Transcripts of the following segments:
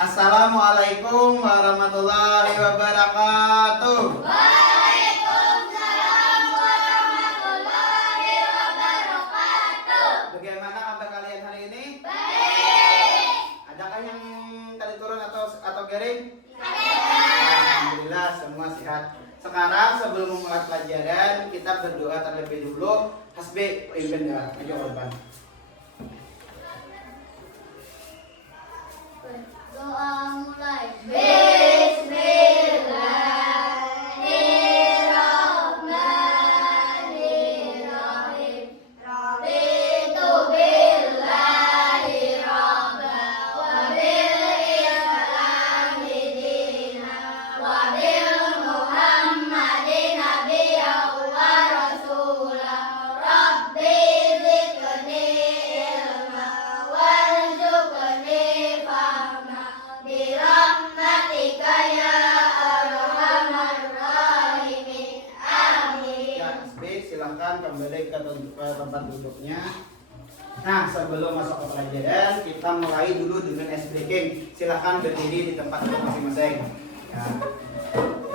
Assalamualaikum warahmatullahi wabarakatuh. Waalaikumsalam warahmatullahi wabarakatuh. Bagaimana kabar kalian hari ini? Baik. Adakah yang tadi turun atau garing? Ada. Alhamdulillah semua sehat. Sekarang sebelum memulai pelajaran kita berdoa terlebih dulu. Hasbi ibadah doa. Ayo korban. Doa mulai. Bismillahirrahmanirrahim. Raditu billahi rabba wa bil islami dina wa bil muhammadin nabiyyan wa rasula. Rabbi zidni ilma warzuqni fahma birahmatika ya arhamar rahimin. Amin. Ya, Hasbi silahkan kembali ke tempat duduknya. Nah, sebelum masuk ke pelajaran, kita mulai dulu dengan ice breaking. Silahkan berdiri di tempat duduk masing-masing. Ya.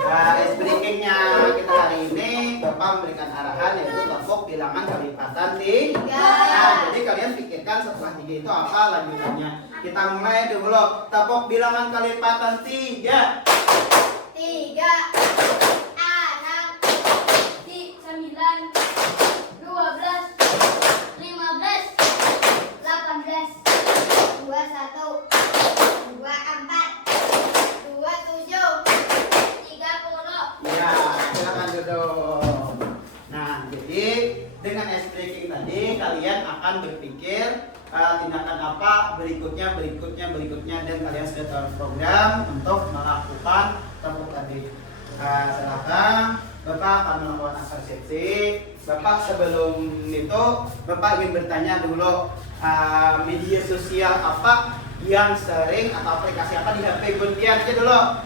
Nah, ice breakingnya kita hari ini, Bapak memberikan arahan yaitu tepuk bilangan kelipatan 3. Nah, jadi kalian pikirkan setelah 3 itu apa lanjutannya. Kita mulai dulu. Tepuk bilangan kelipatan 3. 3 6 9 12 15 18 21 24 27 30. Ya, silakan duduk. Nah, jadi dengan ice breaking tadi kalian akan berpikir tindakan apa berikutnya dan kalian sudah tahu program untuk melakukan tepuk tadi. Silakan Bapak akan melakukan asosiasi. Bapak sebelum itu Bapak ingin bertanya dulu media sosial apa yang sering atau aplikasi apa di HP Guntian aja dulu.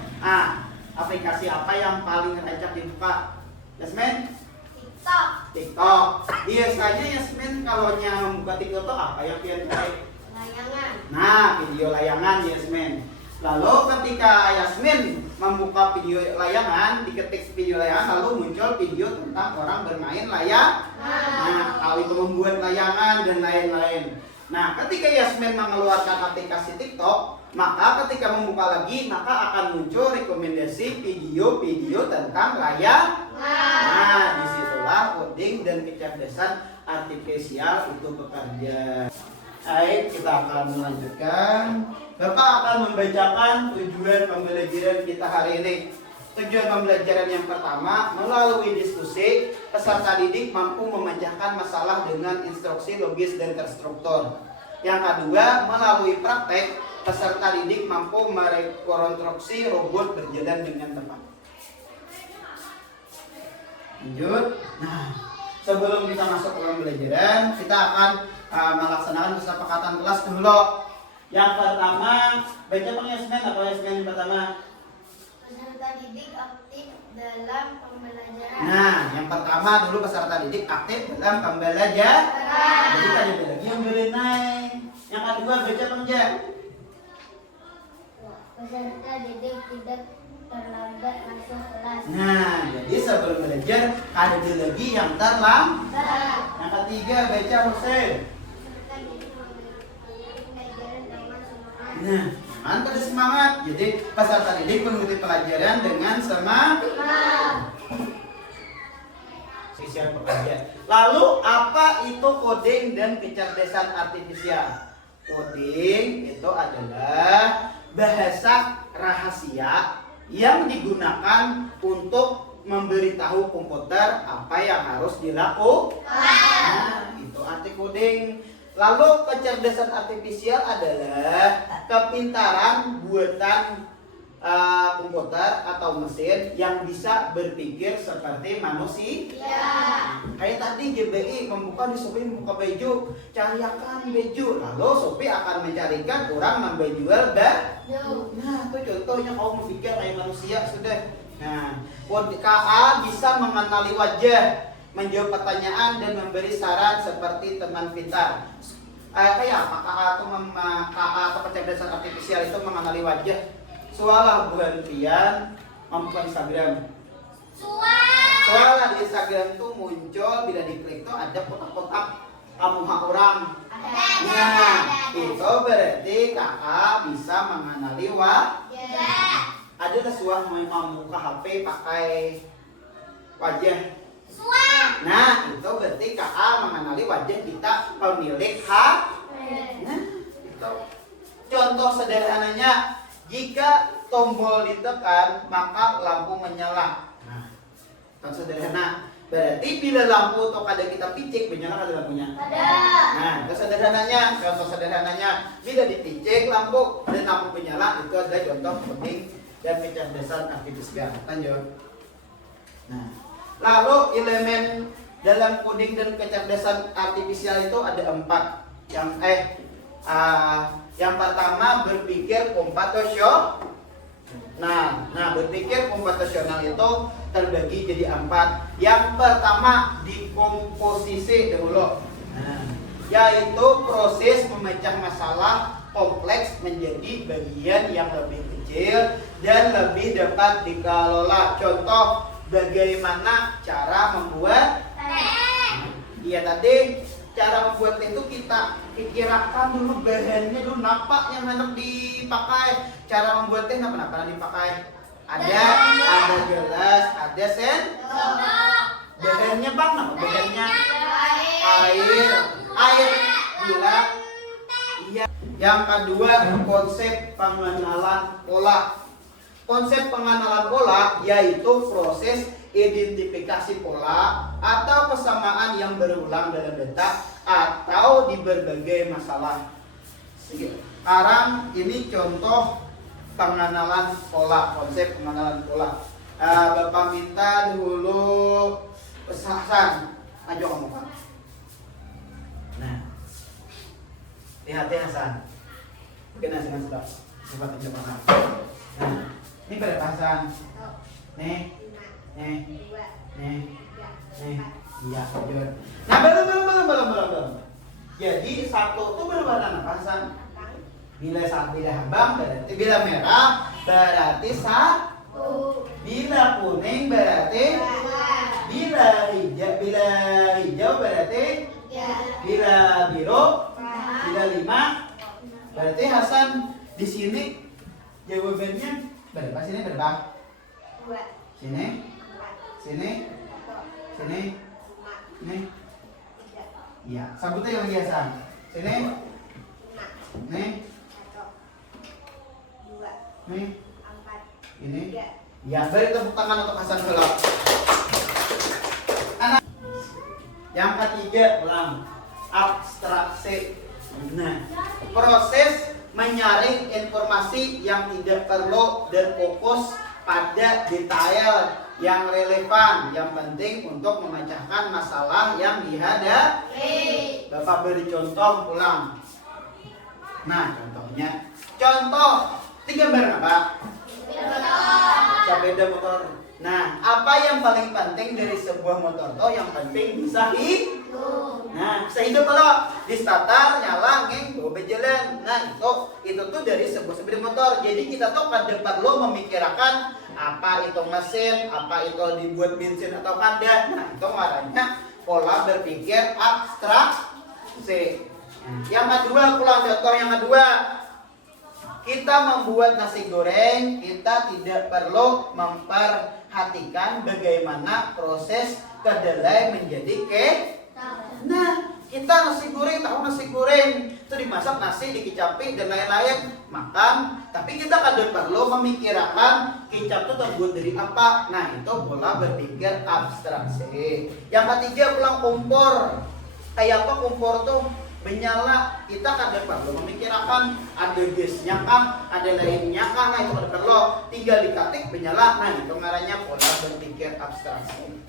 Aplikasi apa yang paling acak dibuka? Yasmin? TikTok. TikTok. Biasanya Yasmin kalau membuka TikTok tuh apa yang dia cari? Layangan. Nah, video layangan Yasmin. Lalu ketika Yasmin membuka video layangan, diketik video layangan, lalu muncul video tentang orang bermain layangan. Nah, kalau itu membuat layangan dan lain-lain. Nah, ketika Yasmin mengeluarkan aplikasi TikTok, maka ketika membuka lagi, maka akan muncul rekomendasi video-video tentang layangan. Nah, disitulah coding dan kecerdasan artifisial itu bekerja. Baik, kita akan melanjutkan. Bapak akan membacakan tujuan pembelajaran kita hari ini. Tujuan pembelajaran yang pertama, melalui diskusi, peserta didik mampu memecahkan masalah dengan instruksi logis dan terstruktur. Yang kedua, melalui praktek, peserta didik mampu merekonstruksi robot berjalan dengan tepat. Lanjut. Nah, sebelum kita masuk ke pembelajaran, kita akan melaksanakan kesepakatan kelas dulu. Yang pertama, baca Bang Yasmin, apa Yasmin yang pertama? Peserta didik aktif dalam pembelajaran. Nah, yang pertama dulu peserta didik aktif dalam pembelajaran. Jadi tadi ada lagi yang berenai. Yang kedua baca Bang Ja. Peserta didik tidak terlambat masuk kelas. Nah, jadi sebelum belajar ada lagi yang terlambat. Yang ketiga baca Hussein. Peserta didik mengikuti pelajaran dengan semangat. Nah, mantap semangat. Jadi peserta didik mengikuti pelajaran dengan semangat. Sisian pekerja. Lalu apa itu coding dan kecerdasan artifisial? Coding itu adalah bahasa rahasia yang digunakan untuk memberitahu komputer apa yang harus dilakukan. Nah, itu arti coding. Lalu kecerdasan artifisial adalah kepintaran buatan komputer atau mesin yang bisa berpikir seperti manusia. Kayak tadi GBI membuka di Shopee membuka baju, carikan baju, lalu Shopee akan mencarikan orang menjual baju. Nah, itu contohnya kamu berpikir kayak manusia sudah. Nah, KA bisa mengenali wajah, menjawab pertanyaan dan memberi saran seperti teman pintar. kayak apa KA atau kecerdasan artifisial itu mengenali wajah. Soalnya bulan pian membuka Instagram. Soalnya di Instagram tuh muncul bila diklik tuh ada kotak-kotak muka orang. Nah, itu berarti kakak bisa mengenali wajah. Ada sesuatu membuka HP pakai wajah. Nah, itu berarti kakak mengenali wajah kita pemilik HP. Nah, itu contoh sederhananya, jika tombol ditekan maka lampu menyala. Nah, contoh sederhana. Berarti bila lampu atau kada kita picik menyala kada lampunya? Ada. Nah, contoh sederhananya bila dipicik lampu dan lampu menyala, itu adalah contoh coding dan kecerdasan artifisial. Lanjut. Nah, lalu elemen dalam coding dan kecerdasan artifisial itu ada 4. Yang pertama berpikir komputasional. Nah, berpikir komputasional itu terbagi jadi 4. Yang pertama dikomposisi dahulu. Nah, yaitu proses memecah masalah kompleks menjadi bagian yang lebih kecil dan lebih dapat dikelola. Contoh, bagaimana cara membuat iya tadi cara membuat itu kita pikirkan dulu bahannya dulu, napa yang hendak dipakai, cara membuat teh napa dipakai, ada gelas, ada sendok, bahannya bang, nama bahannya air, gula. Iya. Yang kedua, konsep pengenalan pola. Konsep pengenalan pola yaitu proses identifikasi pola atau kesamaan yang berulang dalam data atau di berbagai masalah. Sekarang ini contoh pengenalan pola, konsep pengenalan pola. Bapak minta dulu Hasan, ayo ngomong Pak. Nah, lihat ya Hasan. Mungkin Hasan sudah coba tunjuk Hasan. Nah, ini berapa Hasan? Nih. Iya, betul. Nah, belum. Jadi satu itu berwarna apa, Hasan? Bila abang berarti bila merah berarti 1. Bila kuning berarti 2. Bila hijau berarti 3. Bila biru 4. Bila 5 berarti Hasan di sini jawabannya berapa? Sini berapa? 2. Sini. Iya, sabutnya yang biasa. Sini. Nih. 2. Nih. 4. Ini. Ya, beri tepuk tangan untuk Hasan dulu. Anak. Yang ketiga, ulang. Abstraksi. Nah, proses menyaring informasi yang tidak perlu dan fokus pada detail yang relevan, yang penting untuk memecahkan masalah yang dihadapi. Bapak beri contoh ulang. Nah, contohnya, contoh 3 barang apa? Sepeda motor. Nah, apa yang paling penting dari sebuah motor toh? Yang penting bisa hidup. Nah, bisa hidup kalau di starter, nyala, bawa berjalan. Nah, itu tuh dari sebuah sepeda motor. Jadi kita tuh kada perlu memikirkan apa itu mesin, apa itu dibuat bensin atau kada. Nah, itu arahnya pola berpikir abstraksi. Yang kedua, pulang contoh yang kedua. Kita membuat nasi goreng, kita tidak perlu memperhatikan bagaimana proses kedelai menjadi Nah, kita nasi goreng, tahu nasi goreng itu dimasak nasi, dikecapi dan lain-lain, makan. Tapi kita kada perlu memikirkan kecap itu terbuat dari apa. Nah, itu pola berpikir abstraksi. Yang ketiga, pulang kompor. Kayak apa kompor tuh? Menyala, kita kada perlu memikirkan ada gasnya kah, ada lainnya kah. Nah, itu kada perlu, tinggal diketik menyala. Nah, itu ngarannya pola berpikir abstraksi.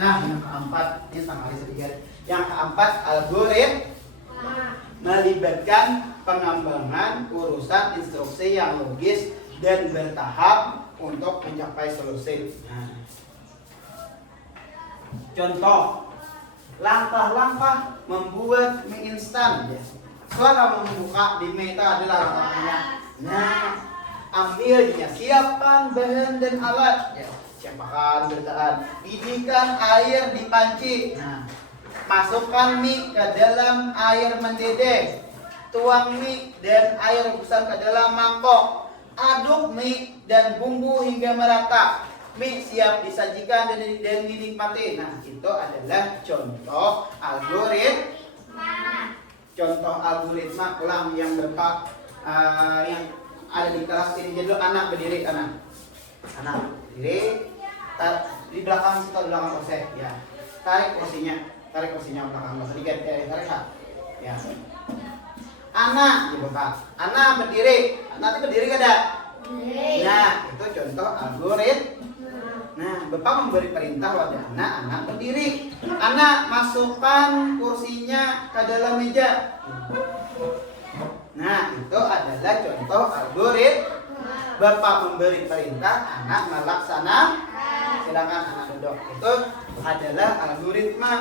Nah, yang keempat, ini sama sedikit. Yang keempat, algoritma melibatkan pengembangan urusan instruksi yang logis dan bertahap untuk mencapai solusi. Nah, contoh langkah-langkah membuat mie instan. Ya. Cara membuka di mie itu adalah langkahnya. Nah, ambilnya, siapkan bahan dan alat. Ya, siapkan bertaan. Didihkan air di panci. Nah, masukkan mie ke dalam air mendidih. Tuang mie dan air rebusan ke dalam mangkok. Aduk mie dan bumbu hingga merata. Mie siap disajikan dan dinikmati. Nah, itu adalah contoh algoritma ulang yang yang ada di kelas ini. Jadi anak berdiri, anak berdiri, di belakang situ, di belakang kursi. Ya, tarik kursinya belakang, sedikit, tarik kak. Ya. Anak, coba kak. Anak berdiri, nanti berdiri gak ada? Nah, itu contoh algoritma. Nah, Bapak memberi perintah pada anak berdiri. Anak masukkan kursinya ke dalam meja. Nah, itu adalah contoh algoritma. Bapak memberi perintah, anak melaksanakan. Silakan anak duduk. Itu adalah algoritma.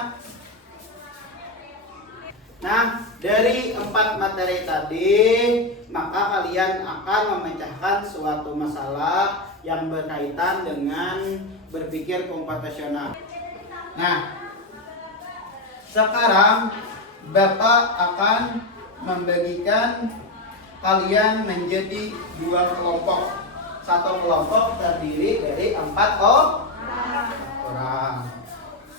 Nah, dari 4 materi tadi, maka kalian akan memecahkan suatu masalah yang berkaitan dengan berpikir komputasional. Nah, sekarang Bapak akan membagikan kalian menjadi 2 kelompok. Satu kelompok terdiri dari 4 orang.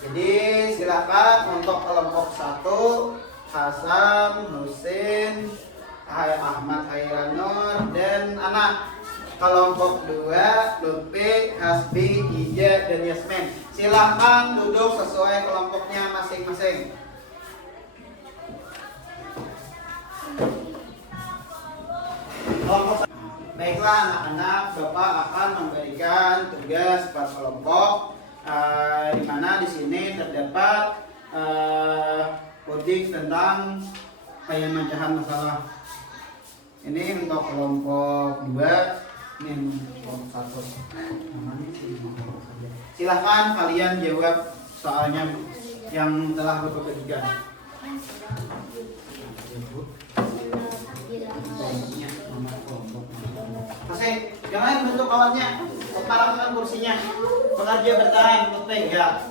Jadi silakan untuk kelompok 1 Hasan, Husin, Ahmad Khairanur, dan anak. Kelompok 2 Lutfi, Hasbi, Ija, dan Yasmin. Silakan duduk sesuai kelompoknya masing-masing. Baiklah anak-anak, Bapak akan memberikan tugas per kelompok, di mana di sini terdapat coding tentang pemecahan masalah. Ini untuk kelompok 2, ini kelompok 1. Silahkan kalian jawab soalnya yang telah Bapak bagikan. Oke, jangan bentuk awalnya, kepalakan kursinya. Pekerja bertahan, putih ya.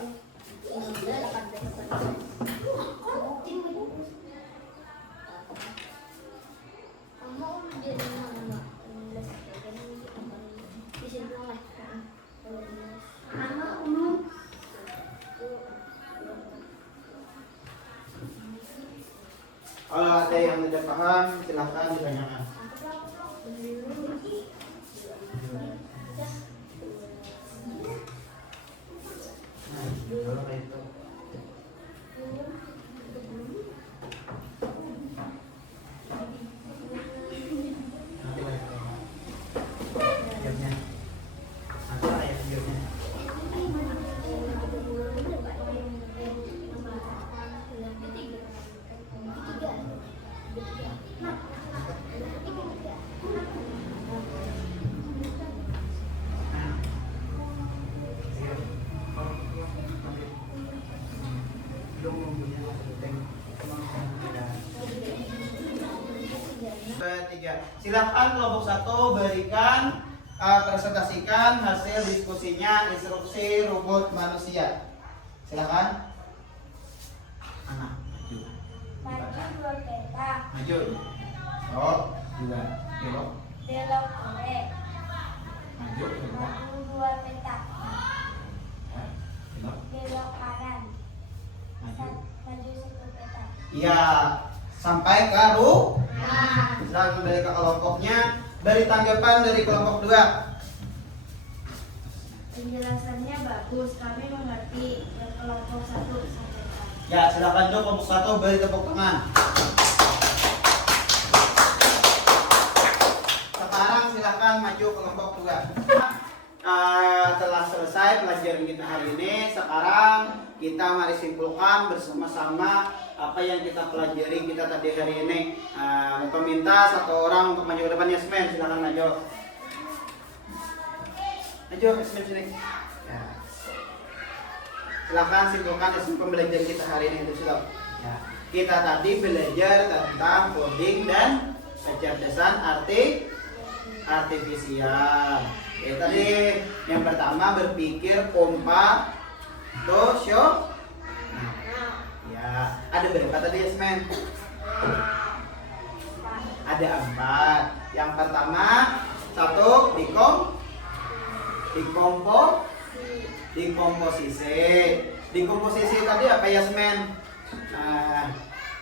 Kalau ada yang tidak paham, silahkan ditanyakan. Silakan kelompok 1 berikan presentasikan hasil diskusinya instruksi robot manusia. Silakan. Anak maju. Maju 2 peta. Maju. Oh, 2. Belok. Belok kiri. Maju. Belok. Maju 2 peta. Ya, belok. Belok kanan. Maju. Maju 1 peta. Iya, sampai ke Silakan kembali ke kelompoknya. Beri tanggapan dari kelompok 2. Penjelasannya bagus, kami mengerti. Dan kelompok 1 sampaikan. Ya, silakan dong kelompok 1 beri tepuk tangan. Sekarang silakan maju kelompok 2. Telah selesai pelajaran kita hari ini. Sekarang kita mari simpulkan bersama-sama apa yang kita pelajari kita tadi hari ini. Bapak minta 1 orang untuk maju ke depan. Yasmin, silakan maju. Maju Yasmin sini. Ya. Silakan simpulkan hasil pembelajaran kita hari ini itu sudah. Ya. Kita tadi belajar tentang coding dan kecerdasan artifisial. Ya, tadi yang pertama berpikir komputasional. Ya, ada berapa tadi Yasmin? Ada 4. Yang pertama, 1 dikomposisi. Dikomposisi tadi apa Yasmin?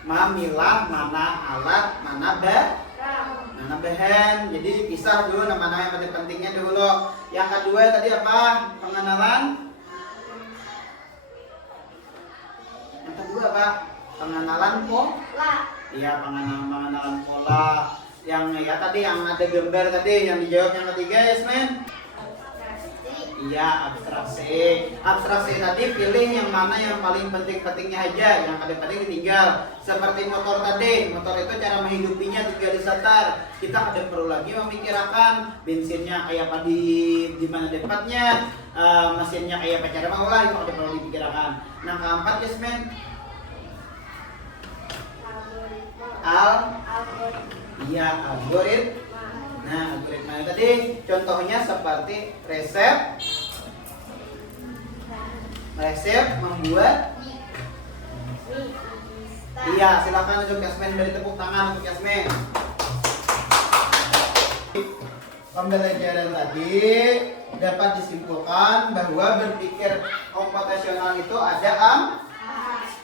Memilah mana alat, mana bahan. Jadi dipisah dulu nama-nama yang penting-pentingnya dulu. Yang kedua tadi apa? Pengenalan. Yang kedua apa? Pengenalan pola. Iya, pengenalan pola. Yang ya tadi yang ada gambar tadi yang dijawab. Yang ketiga Yasmin? Iya, abstraksi. Abstraksi tadi pilih yang mana yang paling penting-pentingnya aja, yang kadang-kadang ditinggal. Seperti motor tadi, motor itu cara menghidupinya tinggal disetar. Kita ada perlu lagi memikirkan bensinnya kayak apa di mana dapatnya, mesinnya kayak apa cara mengolah, itu ada perlu dipikirkan. Nah, keempat Yasmin? Iya, algoritma. Nah, algoritma tadi contohnya seperti resep membuat. Iya, silakan untuk Yasmin, beri tepuk tangan untuk Yasmin. Pembelajaran tadi dapat disimpulkan bahwa berpikir komputasional itu ada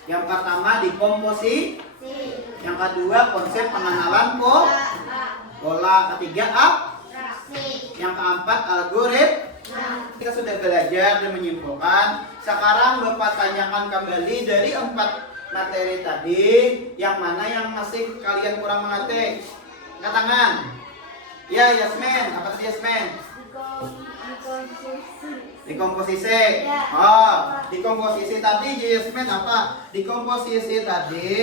yang pertama dikomposisi, yang kedua konsep pengenalan pola, ketiga yang keempat algoritma. Kita sudah belajar dan menyimpulkan. Sekarang Bapak tanyakan kembali dari 4 materi tadi, yang mana yang masih kalian kurang mengerti? Angkat tangan. Ya Yasmin, apa tadi Yasmin? Dikomposisi. Dikomposisi tadi Yasmin apa? Dikomposisi tadi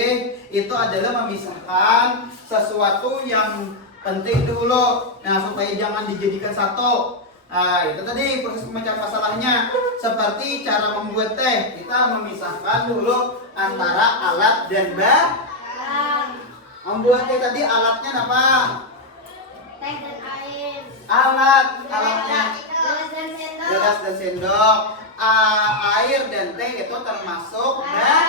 itu adalah memisahkan sesuatu yang penting dulu. Nah, supaya jangan dijadikan satu. Nah, itu tadi proses pemecahan masalahnya. Seperti cara membuat teh, kita memisahkan dulu antara alat dan bahan. Membuat teh tadi alatnya apa? Teh dan air. Alatnya gelas dan sendok. Air dan teh itu termasuk bahan.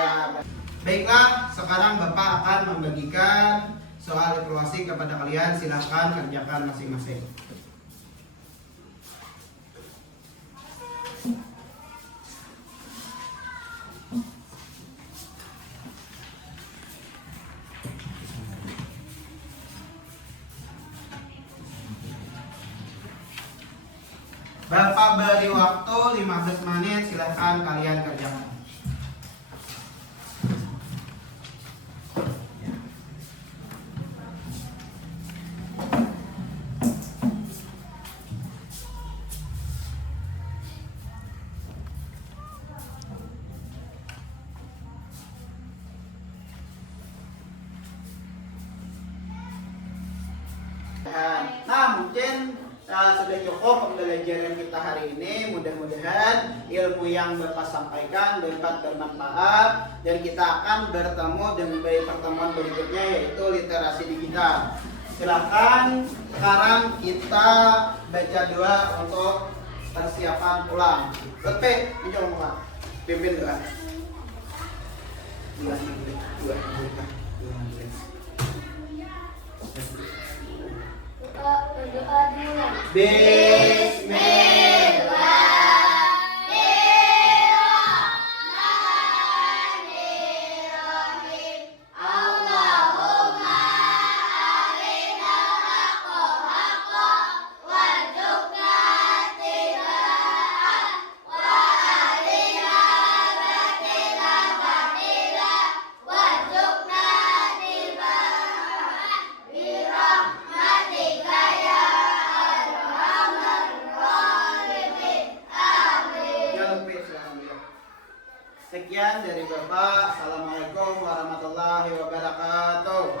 Ya. Baiklah, sekarang Bapak akan membagikan soal evaluasi kepada kalian. Silahkan kerjakan masing-masing. Bapak beri waktu 15 menit, silahkan kalian kerjakan. Nah, mungkin sudah cukup pembelajaran kita hari ini. Mudah-mudahan ilmu yang Bapak sampaikan dapat bermanfaat, dan kita akan bertemu dengan pertemuan berikutnya, yaitu literasi digital. Silakan sekarang kita baca doa untuk persiapan pulang. Letih, mencoba pimpin doa. Bismillahirrahmanirrahim. Allahumma arinal haqqa haqqan warzuqna ittiba'ah wa arina batila batila warzuqna ittiba'ah birahmatika ya arhamar rahimin. Amin. Sekian dari Bapak. Assalamualaikum warahmatullahi wabarakatuh.